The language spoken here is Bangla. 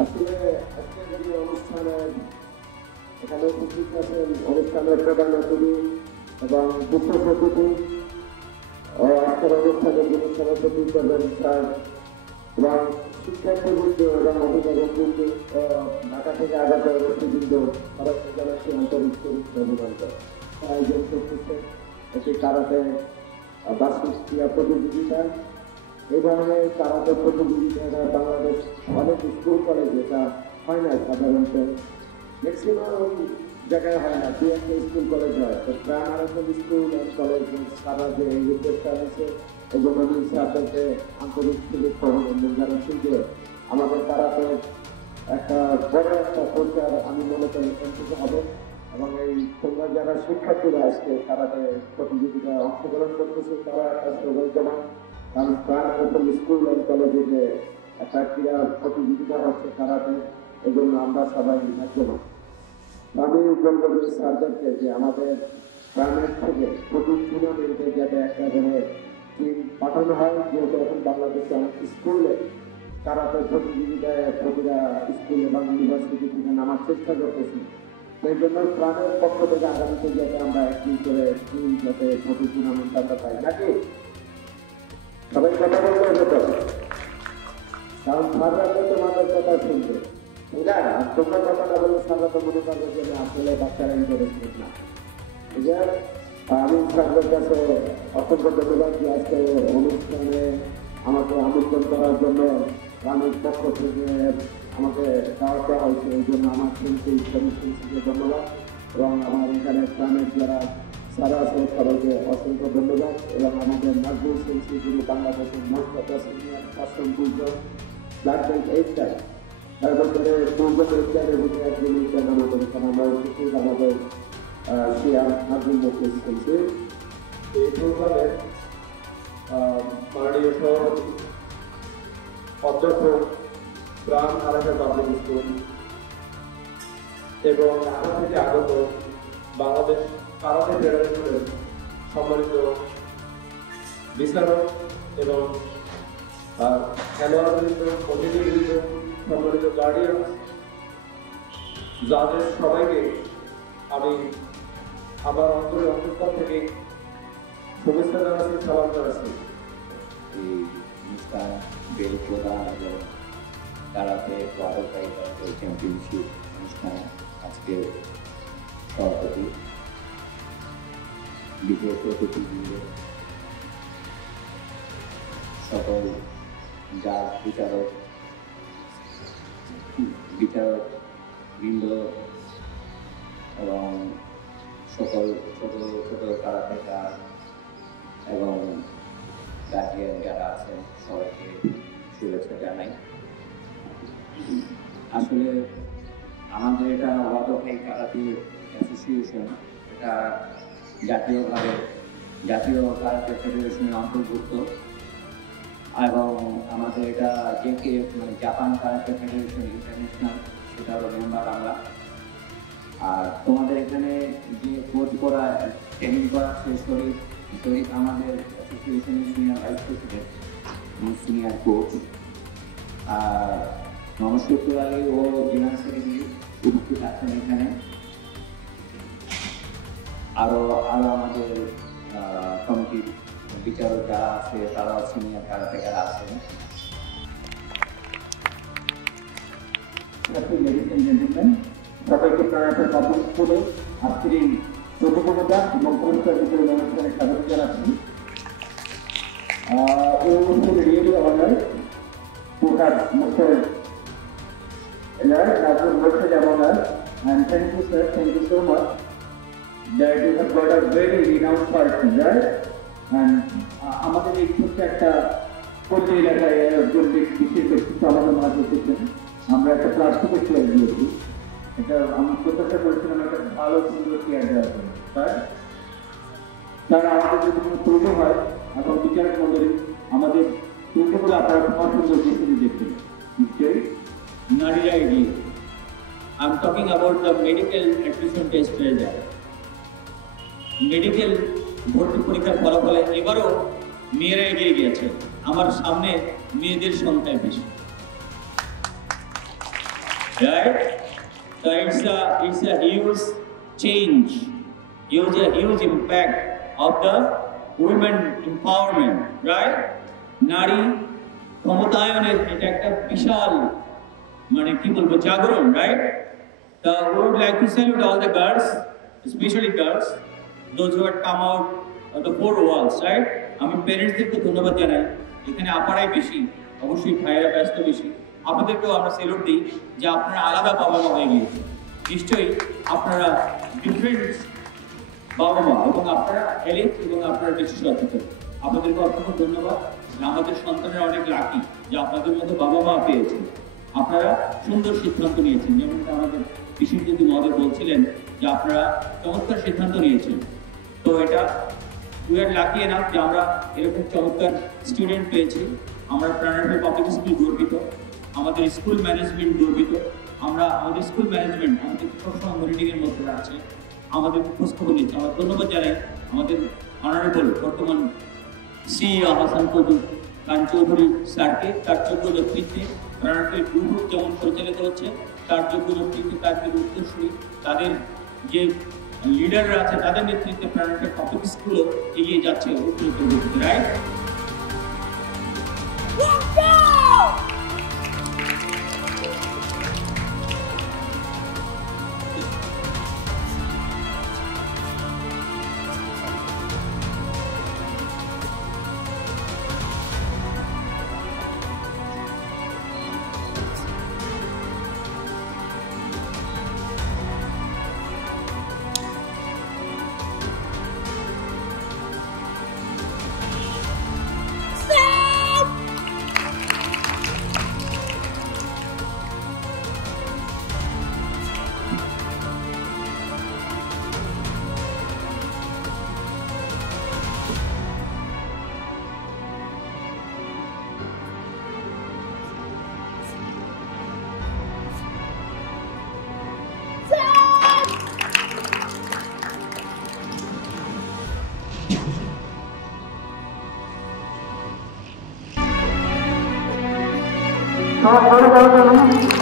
আসলে আজকের যে অনুষ্ঠানে এখানে উপস্থিত আছেন অনুষ্ঠানের প্রধান অতিথি এবং মুখ্য অতিথি ও আজকের অনুষ্ঠানে যিনি সভাপতি করবেন স্যার এবং শিক্ষার্থীবৃন্দ এবং অভিভাবকবৃন্দ ঢাকা থেকে আগত অতিথিবৃন্দ সবাইকে জানাচ্ছি আন্তরিক শুভেচ্ছা অভিনন্দন। আয়োজন করতেছে একটি কারাতে বার্ষিক ক্রীড়া প্রতিযোগিতা। এই ধরনের কারাতে প্রতিযোগিতাটা বাংলাদেশ অনেক স্কুল কলেজে এটা হয় না, সাধারণত ম্যাক্সিমাম জায়গায় হয় না, দু একটা স্কুল কলেজ হয়। তো প্রায় আরেকজন স্কুল কলেজ সারা যে এই উদ্যোগটা নিয়েছে এই জন্য আমি স্যারদেরকে আন্তরিক শুভেচ্ছা অভিনন্দন জানাচ্ছি যে আমাদের কারাতে একটা বড় একটা প্রচার আমি মনে করি এখান হবে এবং এই তোমরা যারা শিক্ষার্থীরা আজকে কারাতে প্রতিযোগিতায় অংশগ্রহণ করতেছে তারা একটা স্লোগান জানান, কারণ প্রায় আরেকজন স্কুল অ্যান্ড কলেজে যে একটা ক্রীড়া প্রতিযোগিতা হচ্ছে কারাতে, এই জন্য আমরা সবাই একজন। আমি বলবো যে স্যারদেরকে যে আমাদের গ্রামের থেকে প্রতি টুর্নামেন্টে যাতে একটা ধরে টিম পাঠানো হয়, যেহেতু এখন বাংলাদেশে অনেক স্কুলে কারাতে প্রতিযোগিতায় প্রতিটা স্কুল এবং ইউনিভার্সিটি থেকে নামার চেষ্টা করতেছি। সেই জন্য প্রাণের পক্ষ থেকে আগামীতে যাতে আমরা একটি করে টিম যাতে প্রতি টুর্নামেন্ট আমরা পাই, নাকি সবাই কথা বলতে হবে তো, কারণ স্যাররা তো তোমাদের কথা শুনবে, ঠিক আছে? আর তোমরা কথা না বলে স্যাররা তো মনে করবে যে আসলে বাচ্চারা ইন্টারেস্টেড না। ঠিক আছে, আমি স্যারদের কাছে অসংখ্য ধন্যবাদ যে আজকে অনুষ্ঠানে আমাকে আমন্ত্রণ করার জন্য গ্রামের পক্ষ থেকে আমাকে দাওয়াত দেওয়া হয়েছে, এই জন্য আমার সেন্সিকে ধন্যবাদ এবং আমার এখানে গ্রামের যারা স্যার আছে সবাইকে অসংখ্য ধন্যবাদ এবং আমাদের নাজমুল সেন্সি যিনি বাংলাদেশের মোস্ট সিনিয়র শাসন দুজন ব্ল্যাক বেল্ট 8টায় তার মধ্যে দুজন 8টার মধ্যে একজন 8টার আমাদের এখানে আমরা উপস্থিত আমাদের শেয়ার নাজমুল মুখলিস সেন্সি। এই প্রোগ্রামে মাননীয় সভাপতি অধ্যক্ষ প্রাণ আরাফা পাবলিক স্কুল এবং ঢাকা থেকে আগত বাংলাদেশ কারাতে ফেডারেশনের সম্মানিত বিচারক এবং খেলোয়াড়বৃন্দ, অতিথিবৃন্দ, সম্মানিত গার্ডিয়ান, যাদের সবাইকে আমি আমার অন্তঃস্থল থেকে শুভেচ্ছা জানাচ্ছি, সালাম জানাচ্ছি। এই অনুষ্ঠান বেল প্রদান এবং কারাতে কোয়ালিফাই চ্যাম্পিয়নশিপ অনুষ্ঠান আজকে সভাপতি বিশেষ অতিথিবৃন্দ, সকল জাজ বৃন্দ এবং সকল ছোট ছোট কারাতেকার এবং গার্জিয়ান যারা আছেন সবাইকে শুভেচ্ছা জানাই। আসলে আমাদের এটা ওয়াদভাই কারাতে অ্যাসোসিয়েশন, এটা জাতীয় কারাতে ফেডারেশনের অন্তর্ভুক্ত এবং আমাদের এটা JKF মানে জাপান কারাতে ফেডারেশন ইন্টারন্যাশনাল, সেটারও মেম্বার আমরা। আর তোমাদের এখানে যে কোচ করা ট্রেনিং করা আছে শরীফ আমাদের অ্যাসোসিয়েশনের senior vice president senior coach, আর নমস্কার আলী ও জেনারেল সেক্রেটারি উপস্থিত আছেন এখানে। আরো আমাদের কমিটির বিচারক যারা আছে তারাও সিনিয়র কারাতেকার আছেন। সবাইকে কারাতে পাবলিক স্কুলে আজকের এই প্রতিযোগিতা এবং পুরস্কার বিতরণ অনুষ্ঠানে স্বাগত জানাচ্ছি। We would be really honored to have Mr. Nazmul Murshid among us, and thank you sir, thank you so much that you have got a very renowned person, right? And আমাদের এই ছোট্ট একটা পল্লী এলাকায় একজন বিশেষ ব্যক্তিত্ব আমাদের মাঝে এসেছেন। আমরা একটা প্লাস্টিকের চেয়ার দিয়েছি, এটা আমি প্রত্যাশা করেছিলাম একটা ভালো সুন্দর চেয়ার দেওয়ার জন্য। তার আমাদের যদি কোনো ত্রুটি হয় এখন বিচারক মন্ডলী আমাদের ত্রুটিগুলো আপনারা তোমার সুন্দর দৃষ্টিতে দেখবেন নিশ্চয়ই। Nadia idea. I'm talking about the medical admission test result. Medical ভর্তি পরীক্ষার ফলাফলে এবারও মেয়েরা এগিয়ে গিয়েছে, আমার সামনে মেয়েদের সংখ্যায় বেশি। right? So it's a huge change, huge impact of the women empowerment, right? নারী ক্ষমতায়নের এটা একটা বিশাল মানে কি বলবো জাগরণ, right? So we would like to salute all the girls, especially girls, those who had come out of the four walls, right? আমি প্যারেন্টসদেরকে ধন্যবাদ জানাই, এখানে আপারাই বেশি, অবশ্যই ভাইয়েরা ব্যস্ত বেশি, আপনাদেরকেও আমরা সেলুট দিই যে আপনারা আলাদা বাবা মা হয়ে গিয়েছে। নিশ্চয়ই আপনারা ডিফারেন্ট বাবা মা এবং আপনারা এলিট এবং আপনারা বেশি সচেতন। আপনাদেরকে অসংখ্য ধন্যবাদ। আমাদের সন্তানের অনেক লাকি যে আপনাদের মতো বাবা মা পেয়েছে। আপনারা সুন্দর সিদ্ধান্ত নিয়েছেন, যেমন আমাদের বিশ্বজিৎ মহোদয় বলছিলেন যে আপনারা চমৎকার সিদ্ধান্ত নিয়েছেন। তো এটা উই আর লাকি এনাফ যে আমরা এরকম চমৎকার স্টুডেন্ট পেয়েছি। আমরা প্রাণার্থ পাবলিক স্কুল গর্বিত, আমাদের স্কুল ম্যানেজমেন্ট গর্বিত। আমরা আমাদের স্কুল ম্যানেজমেন্ট আমাদের সবসময় মনিটরিংয়ের মধ্যে রাখছে, আমাদের খোঁজখবর নিচ্ছে। আমরা ধন্যবাদ জানাই আমাদের অনারেবল বর্তমান সিইও হাসান খান চৌধুরী স্যারকে, তার যোগ্য নেতৃত্বে প্রাণার্থের গ্রুপ যেমন পরিচালিত হচ্ছে, তার যোগ্য নেতৃত্বে তাদের উত্তরসূরি, তাদের যে লিডাররা আছে তাদের নেতৃত্বে প্রাণার্থের পাবলিক স্কুলও এগিয়ে যাচ্ছে উত্তর গতিতে, রাইট? Selamat